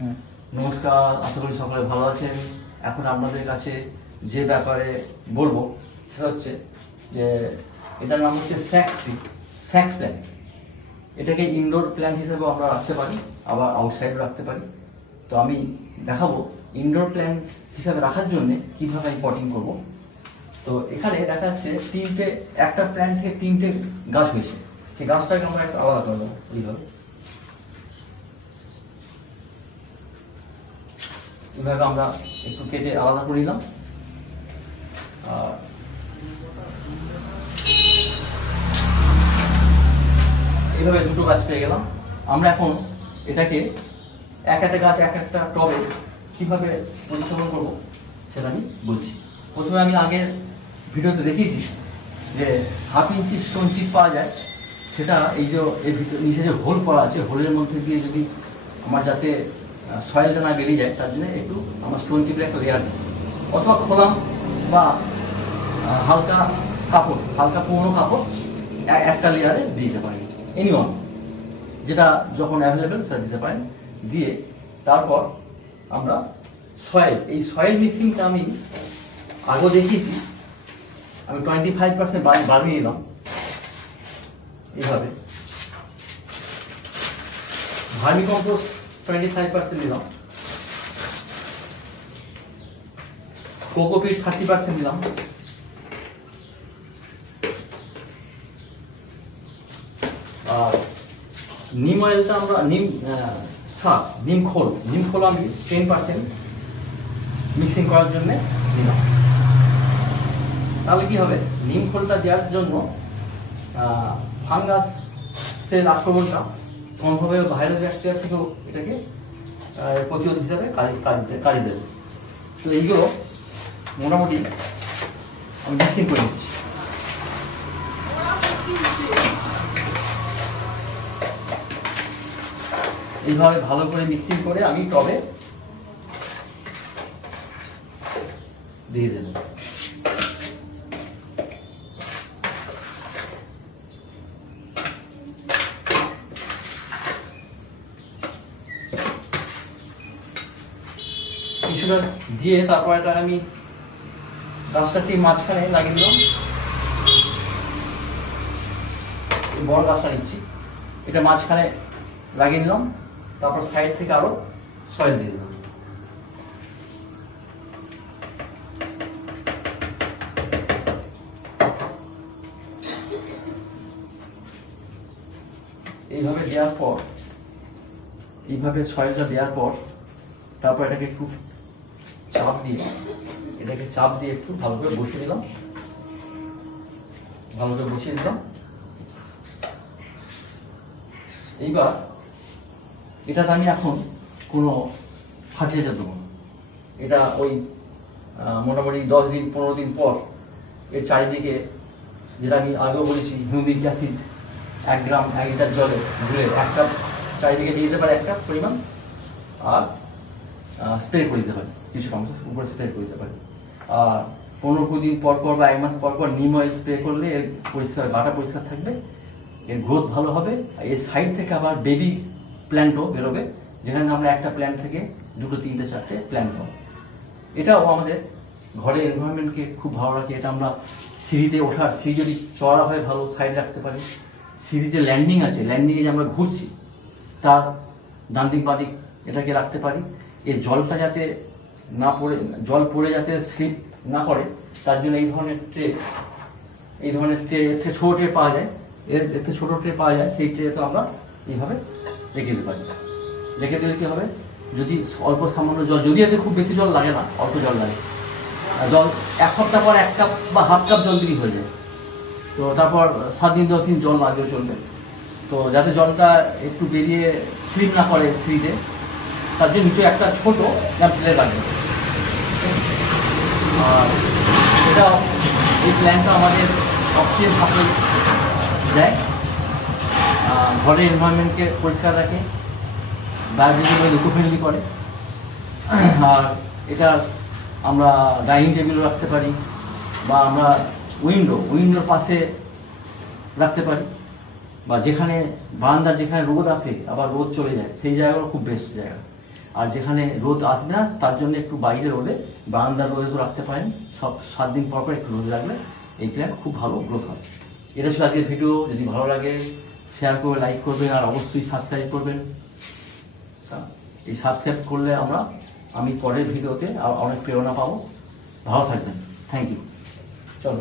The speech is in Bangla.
নমস্কার, আশা করি সকলে ভালো আছেন। এখন আপনাদের কাছে যে ব্যাপারে বলবো সেটা হচ্ছে যে এটার নাম হচ্ছে স্যাক্স প্ল্যান্ট। এটাকে ইনডোর প্ল্যান্ট হিসেবে আমরা রাখতে পারি, আবার আউটসাইড রাখতে পারি। তো আমি দেখাবো ইনডোর প্ল্যান্ট হিসেবে রাখার জন্য কীভাবে আমি পটিং করবো। তো এখানে দেখা যাচ্ছে একটা প্ল্যান্ট থেকে 3টে গাছ হয়েছে। সেই গাছটাকে আমরা একটু আলাদা করে দেবো এইভাবে। এভাবে আমরা একটু কেটে আলাদা করে নিলাম। আর এইভাবে 2টো গাছ পেয়ে গেলাম। আমরা এখন এটাকে একটা গাছ একটা টবে কিভাবে পরিচালনা করবো সেটা আমি বলছি। প্রথমে আমি আগের ভিডিওতে দেখিয়েছি যে 1/2 ইঞ্চি স্টোন চিপ পাওয়া যায়। সেটা এই যে এর ভিতরে নিচে যে হোল করা আছে, হোলের মধ্যে দিয়ে যদি আমার যাতে সয়েলটা না বেরিয়ে যায় তার জন্য একটু আমার স্টোন চিপের একটা লেয়ার দিই, অথবা খোলাম বা হালকা পুরোনো কাপড় একটা লেয়ারে দিয়ে দিতে পারেন। এনিওয়ান যেটা যখন অ্যাভেলেবেল সেটা দিতে পারেন। দিয়ে তারপর আমরা এই সয়েল মিক্সিংটা আমি আগেও দেখিয়েছি। আমি 25% বাড়িয়ে নিলাম এইভাবে। ভার্মি কম্পোস্ট 25% দিলাম, কোকোপিট 30% দিলাম, আর নিম অয়েলটা আমরা নিম খোল আমি 10% মিক্সিং করার জন্য দিলাম। তাহলে কি হবে, নিম খোলটা দেওয়ার জন্য ফাঙ্গাসের আক্রমণটা কম হবে, ভাইরাস ব্যাকটেরিয়া থেকেও এটাকে প্রতিরোধ হিসাবে কাজে দেবে। তো এইগুলো মোটামুটি আমি মিক্সিং করে নিচ্ছি। এইভাবে ভালো করে মিক্সিং করে আমি টবে দিয়ে দেব। কিছুটা দিয়ে তারপর এটা আমি গাছটাকে মাঝখানে লাগিয়ে দিলাম। এই বড় গাছটা নিচ্ছি, এটা মাঝখানে লাগিয়ে দিলাম। তারপর সাইড থেকে আরো সয়েল দিয়ে দিলাম। এইভাবে দেওয়ার পর, এইভাবে সয়েলটা দেওয়ার পর তারপর এটাকে একটু চাপ দিয়ে একটু ভালো করে বসিয়ে দিলাম। এইবার এটাতে আমি এখন কোনো ফার্টিলাইজার দেবো না। এটা ওই মোটামুটি 10 দিন 15 দিন পর এর চারিদিকে, যেটা আমি আগেও বলেছি, হিউমিক অ্যাসিড 1 গ্রাম 1 লিটার জলে গুলে 1 কাপ চারিদিকে দিয়ে দিতে পারে, 1 কাপ পরিমাণ। আর স্প্রে করে দিতে পারে, কিছু অংশ উপরে স্প্রে করে দিতে পারে। আর 15-20 দিন পর বা 1 মাস পর নিম অয়েল স্প্রে করলে এর গাটা পরিষ্কার থাকবে, এর গ্রোথ ভালো হবে। এর সাইড থেকে আবার বেবি প্ল্যান্টও বেরোবে, যেখানে আমরা একটা প্ল্যান্ট থেকে 2, 3, 4টে প্ল্যান্ট পাবো। এটাও আমাদের ঘরের এনভায়রনমেন্টকে খুব ভালো রাখে। এটা আমরা সিঁড়িতে ওঠার, সিঁড়ি যদি চড়া হয় ভালো সাইড রাখতে পারি। সিঁড়ি যে ল্যান্ডিং আছে, ল্যান্ডিংয়ে যে আমরা ঘুরছি তার ডান দিক বাঁ দিক এটাকে রাখতে পারি। এর জলটা যাতে না পড়ে, জল পড়ে যাতে স্লিপ না করে তার জন্য এই ধরনের ট্রে এর থেকে ছোটো ট্রে পাওয়া যায়, সেই ট্রেতে আমরা এইভাবে রেখে দিতে পারি। রেখে দিলে কি হবে, যদি অল্প সামান্য জল, যদি এতে খুব বেশি জল লাগে না, অল্প জল লাগে, জল 1 সপ্তাহ পর 1 কাপ বা ½ কাপ জল দিলেই হয়ে যায়। তো তারপর 7 দিন 10 দিন জল লাগলেও চলবে। তো যাতে জলটা একটু বেরিয়ে স্লিপ না করে সিঁড়িতে, তার জন্য নিচে একটা ছোট ফেলে রাখবে। আর এটা এই প্ল্যান্টটা আমাদের অক্সিজেন সাপ্লাই দেয়, ঘরের এনভায়রনমেন্টকে পরিষ্কার রাখে, বায়োডিগ্রেডেবল ইকো ফ্রেন্ডলি করে। আর এটা আমরা ডাইনিং টেবিলও রাখতে পারি, বা আমরা উইন্ডোর পাশে রাখতে পারি, বা যেখানে বারান্দা, যেখানে রোদ আসে আবার রোদ চলে যায়, সেই জায়গাগুলো খুব বেস্ট জায়গা। আর যেখানে রোদ আসবে না তার জন্য একটু বাইরে রোদে, বারান্দার রোদে তো রাখতে পারেন, সব 7 দিন পর পর একটু রোদে রাখলে এই প্ল্যান্ট খুব ভালো গ্রোথ হয়। এটা ছিল আজকের ভিডিও। যদি ভালো লাগে শেয়ার করবে, লাইক করবেন, আর অবশ্যই সাবস্ক্রাইব করবেন। এই সাবস্ক্রাইব করলে আমি পরের ভিডিওতে অনেক প্রেরণা পাবো। ভালো থাকবেন। Thank you. চলো।